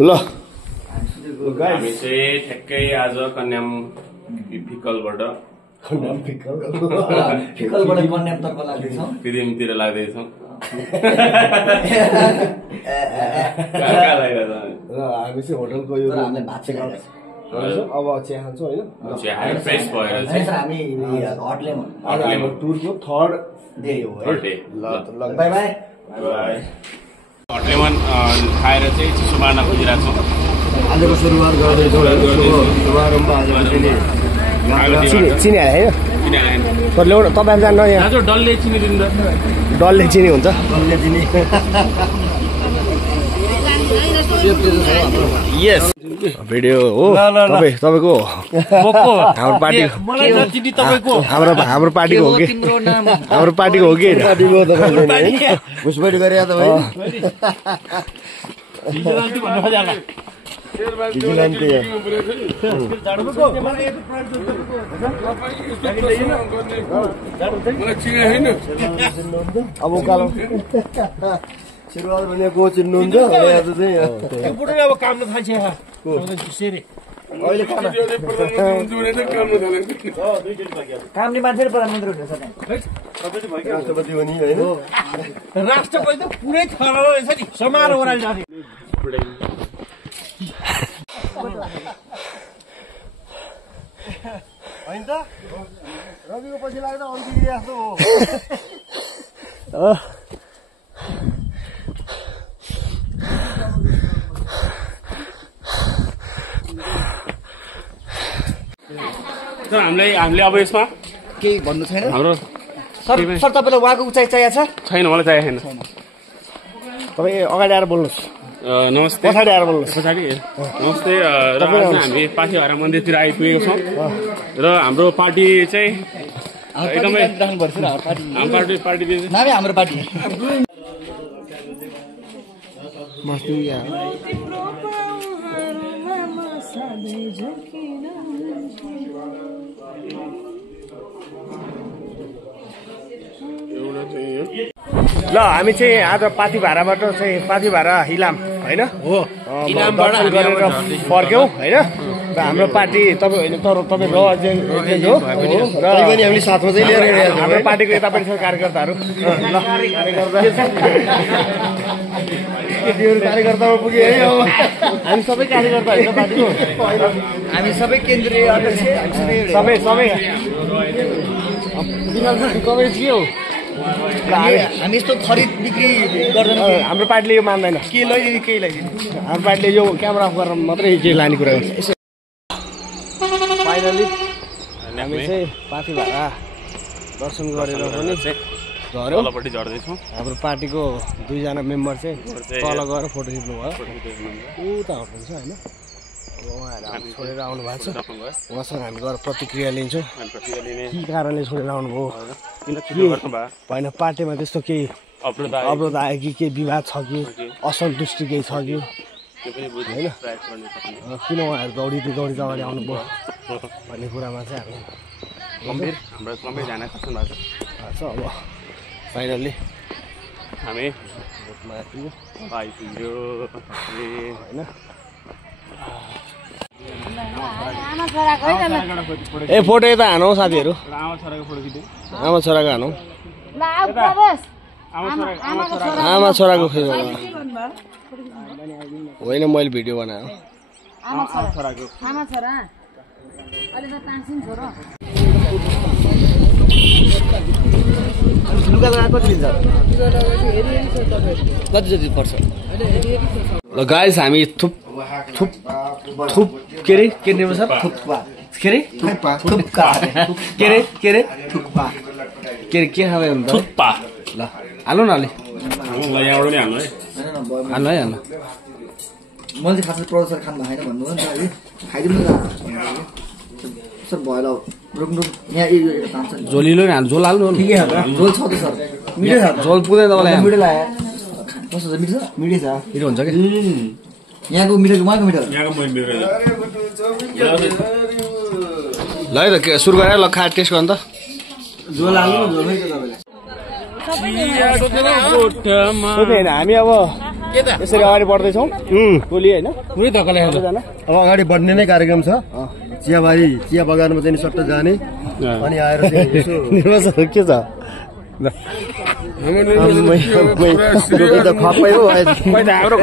ल हामी चाहिँ ठ्याक्कै आज कन्याम फिकलबाट कन्यामतर्फ लाग्दैछौँ फिल्मतिर लाग्दैछौँ हामी चाहिँ होटलको यो हामीलाई भात चाहिँ अब चिया खान्छौँ होइन फ्रेस भएर हामी हाम्रो टुरको थर्ड डे हो है बाई बाई हटलेमा खाएर चाहिँ चिसो मार्न खोजिरहेको छौँ आजको सुरुवात गर्दैछौँ शुभारम्भ चिनी हाले होइन तर ल्याउनु तपाईँ जान्न यहाँ डल्ले चिनी दिनु डल्ले चिनी हुन्छ यस भिडियो हो तपाईँको हाम्रो पार्टीको हो कि हाम्रो पार्टीको हो कि घुसपैठ गरे अब उकालो सुरुवात भनेको चिन्नुहुन्छ अब काम थाल्छ कामले मान्छे प्रधानमन्त्री हुनेछ राष्ट्रपति हो नि होइन राष्ट्रपति त पुरै थरो रहेछ नि समारोह ओह्राली जाने होइन त रविको पछि लाग्दा अरू बिग्री जस्तो हो हामीले अब यसमा केही भन्नु छैन हाम्रो सर तपाईँलाई उहाँको उचाइ चाहिएको छैन मलाई चाहिएको छैन तपाईँ अगाडि आएर बोल्नुहोस् नमस्ते पछाडि आएर बोल्नुहोस् पछाडि नमस्ते र आज हामी पाथीभारा मन्दिरतिर आइपुगेको छौँ र हाम्रो पार्टी चाहिँ एकदमै हाम्रो पार्टी ल हामी चाहिँ आज पाथीभाराबाट चाहिँ पाथीभारा इलाम होइन दर्शन गरेर फर्क्यौँ होइन र हाम्रो पार्टी तपाईँ होइन तर तपाईँ र एजेन्ट हो र हामीले साथमा चाहिँ लिएर हाम्रो पार्टीको यतापट्टि छ कार्यकर्ताहरू ल कार्यकर्तामा पुग्यो है अब हामी सबै कार्यकर्ता होइन पार्टीको हामी सबै केन्द्रीय अध्यक्ष सबै के हो हामी यस्तो खरिद बिक्री गर्दैन हाम्रो पार्टीले यो मान्दैन के लैदिने केही लैदिने हाम्रो पार्टीले यो क्यामेरा अफ गरेर मात्रै केही लाने कुरा गर्छ फाइनली हामी चाहिँ पाथीभारा दर्शन गरेर पनि तलपट्टि झर्दैछौँ हाम्रो पार्टीको 2 जना मेम्बर चाहिँ तल गएर फोटो खिच्नु भयो उता हुनुहुन्छ होइन उहाँहरू हामी छोडेर आउनु भएको छ उहाँसँग हामी गएर प्रतिक्रिया लिन्छौँ के कारणले छोडेर आउनुभयो होइन पार्टीमा त्यस्तो केही अवरोध आयो कि केही विवाद छ कि असन्तुष्टि केही छ कि होइन किन उहाँहरू दौडी अगाडि आउनुभयो भन्ने कुरामा चाहिँ हामी गम्भीर जान सक्छौँ भएको छ अब फाइनल्ली हामी आइपुग्यो होइन ए फोटो यता हानौ साथीहरू आमा छोराको हानौ आमा छोराको होइन मैले भिडियो बनाएँ लुगा कति लिन्छ कति जति पर्छ ल गाइस हामी थुप के अरे के नेम सर के अरे के खाँदै हुन्छ थुक्पा ल हाल्नु न अलि यहाँबाट हाल्नु है हाल्नु मैले चाहिँ खास प्रदर्शन खानु भएन भन्नु हो नि त खाइदिनु न सर भयो यहाँ झोलिलो नि झोल हाल्नु ठिकै झोल छ त सर मिठो छ झोल पुग्दैन तपाईँलाई मिठो लाग्यो कस्तो छ मिठो छ मिठो हुन्छ कि यहाँको मिठो कि उहाँको मिठो ल है त सुरु गरेर ल खा टेस्ट गर्नु त झोल हाल्नु झोल हामी अब यसरी अगाडि बढ्दैछौँ टोली होइन अब अगाडि बढ्ने नै कार्यक्रम छ चियाबारी चिया बगानमा चाहिँ सट्ट जाने अनि आएर निर्वाचन के छ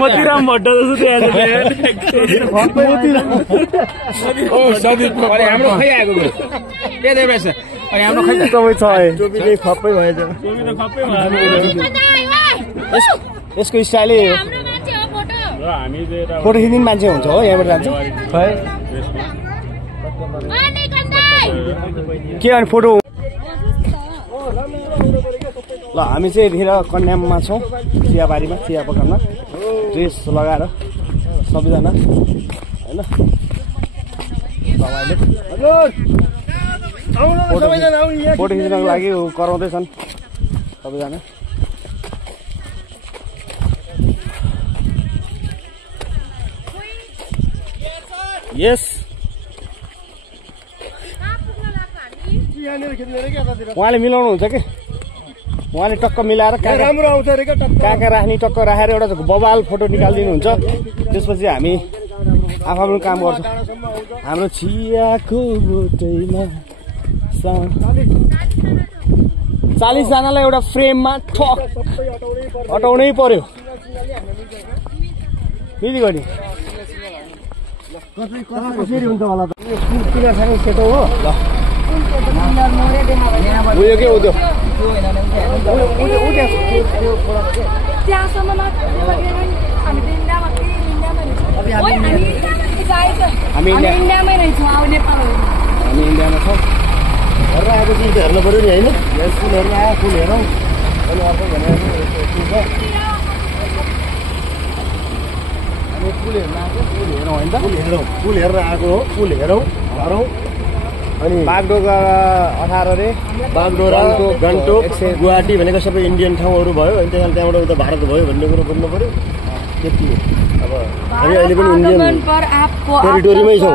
मोतीराम भट्ट जस्तो यसको स्टाइलै फोटो खिच्ने मान्छे हुन्छ हो यहाँबाट जान्छौँ के अनि फोटो ल हामी चाहिँ यतिखेर कन्याममा छौँ चियाबारीमा चिया बगानमा ड्रेस लगाएर सबैजना होइन फोटो खिच्नको लागि कराउँदैछन् सबैजना यस उहाँले मिलाउनुहुन्छ कि उहाँले टक्क मिलाएर राम्रो आउँछ अरे क्या कहाँ राख्ने टक्क राखेर एउटा बबाल फोटो निकालिदिनुहुन्छ त्यसपछि हामी आफ्नो काम गर्छौँ हाम्रो चियाको बोटैमा 40 जनालाई एउटा फ्रेममा ठक हटाउनै पर्यो फेरि गर्ने कसरी हुन्छ होला त किन छैन सेतो हो ल उयो के हो त्यो हामी इन्डियामा छौँ हेरेर आएको चिज त हेर्नु पऱ्यो नि होइन फुलहरू आयो फुल हेरौँ अनि अर्को भनेर फुल हेरेर आएको हो फुल हेरौँ हरौँ अनि बागडोग्रा 18 रे बागडोग्रा गान्तोक गुवाहाटी भनेको सबै इन्डियन ठाउँहरू भयो अनि त्यहाँबाट उता भारत भयो भन्ने कुरो बुझ्नु पऱ्यो त्यति हो अब हामी अहिले पनि इन्डियन टेरिटोरीमै छौँ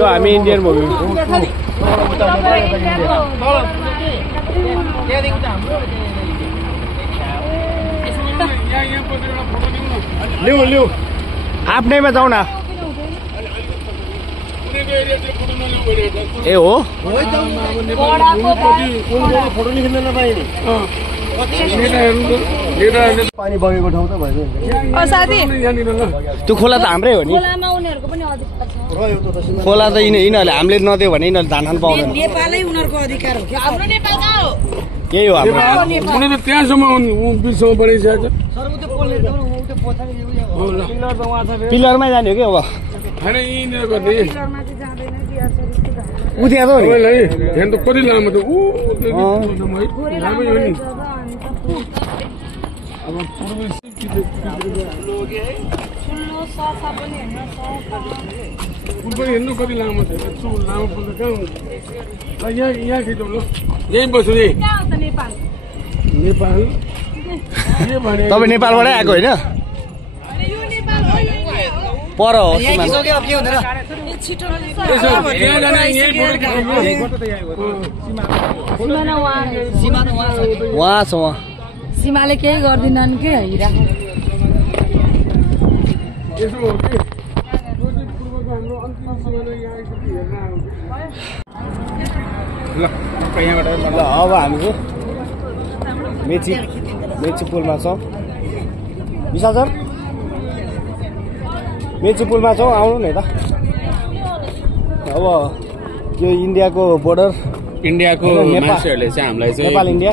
यो हामी इन्डियन भयौँ लिउ आफ्नैमा जाउँ न ए हो फोटो नि खिच्न नपाइने पानी बगेको ठाउँ त भयो त्यो खोला त हाम्रै हो नि खोला त यिनीहरूले हामीले नदियो भने यिनीहरूले धान खान पाउँदैन नेपालै उनीहरूको अधिकार हो हाम्रो नेपाल हो यही हो हाम्रो कुनै त त्यहाँसम्म बिचसम्म बनाइसकेको पिलरमै जाने हो कि अब होइन यहीँनिर गर्ने उद्या त हो नि ध्यान त कति लामो त लामै हो नि पुल पनि हेर्नु कति लामो छ लामो पुल त कहाँ यहाँ खिचौँ ल यहीँ बस्छु नि नेपाल तपाईँ नेपालबाटै आएको होइन पर हो उहाँ छ उहाँ सीमाले केही गर्दिनन् कि हिरा ल अब हामी चाहिँ मेची पुलमा छौँ विशाल सर मेची पुलमा छौँ आउनु नि त अब यो इन्डियाको बोर्डर इन्डियाको मान्छेहरूले चाहिँ हामीलाई चाहिँ नेपाल इन्डिया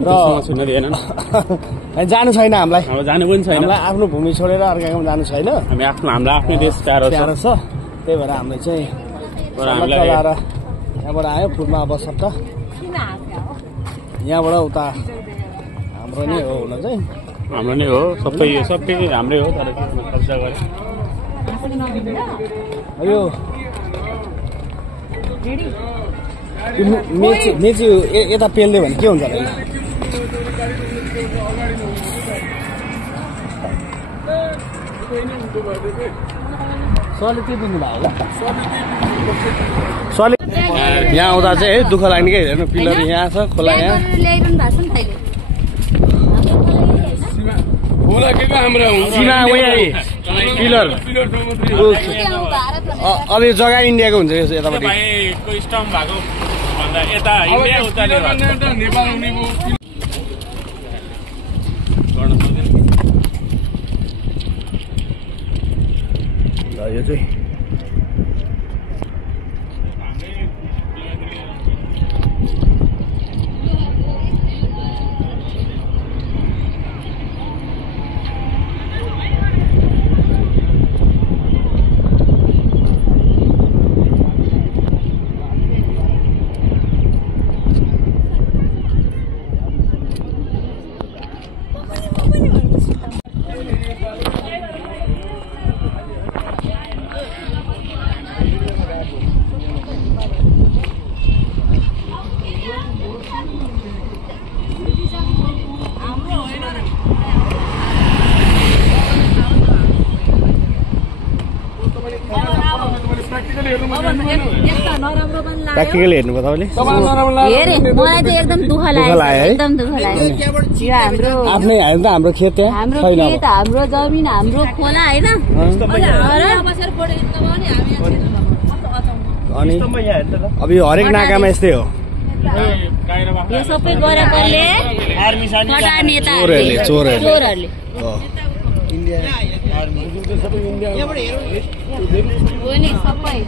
र छुन दिएन जानु छैन हामीलाई जानु पनि छैन हामीलाई आफ्नो भूमि छोडेर अर्काकोमा जानु छैन हामी हामीलाई आफ्नै देश प्यारो छ त्यही भएर हामीले चाहिँ यहाँबाट आयो फुलमा अब सट्टा यहाँबाट उता हाम्रो नै हो हुन चाहिँ हाम्रो नै हो सबै हाम्रै हो तर कब्जा गरे यो मेची यता पेल्दियो भने के हुन्छ होला सरले के दिनु भयो होला सरले यहाँ आउँदा चाहिँ है दुःख लाग्ने क्या हेर्नु पिलर यहाँ छ खोला यहाँ होला के हाम्रो सीमा वहीँ पिलर अब यो जग्गा इन्डियाको हुन्छ यतापट्टि भाइको स्टम्प भएको भन्दा यता इन्डिया उताले नेपाल आउनेको यो चाहिँ प्र्याक्टिकली हेर्नुभयो तपाईँले हेरे मलाई चाहिँ एकदम दुःख लाग्यो एकदम दुःख लाग्यो यो हाम्रो आफ्नै होइन त हाम्रो खेत त्यहाँ हाम्रो छैन खेत हाम्रो जमिन हाम्रो खोला होइन अनि अब यो हरेक नाकामा यस्तै हो यो सबै गरेकोले फटा नेताहरूले चोरहरूले हो नि सबै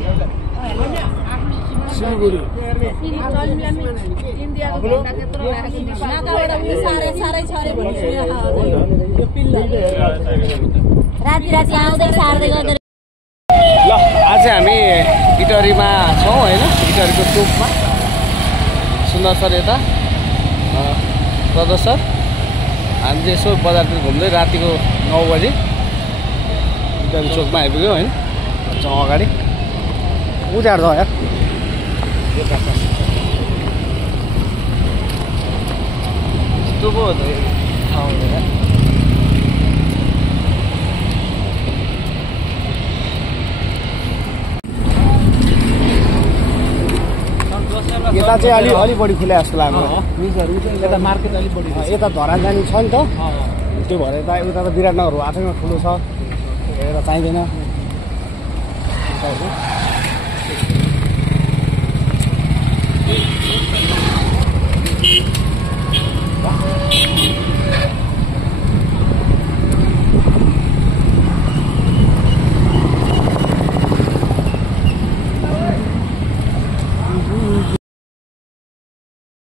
राति राति आउँदै सार्दै गर्दै ल आज हामी इटरीमा छौँ होइन इटरीको चोकमा सुन्दर सर यता प्रदर्श सर हामी चाहिँ यसो बजारतिर घुम्दै रातिको 9 बजे इटरी चोकमा आइपुग्यो होइन जाउँ अगाडि उजार जाउँ यार यस्तो पो हो त ठाउँ हुँदैन यता चाहिँ अलि बढी खुला जस्तो लाग्यो यता मार्केट अलिक बढी यता धरान जाने छ नि त त्यो भएर यता उता त विराटनगर आफैमा ठुलो छ यता चाहिँदैन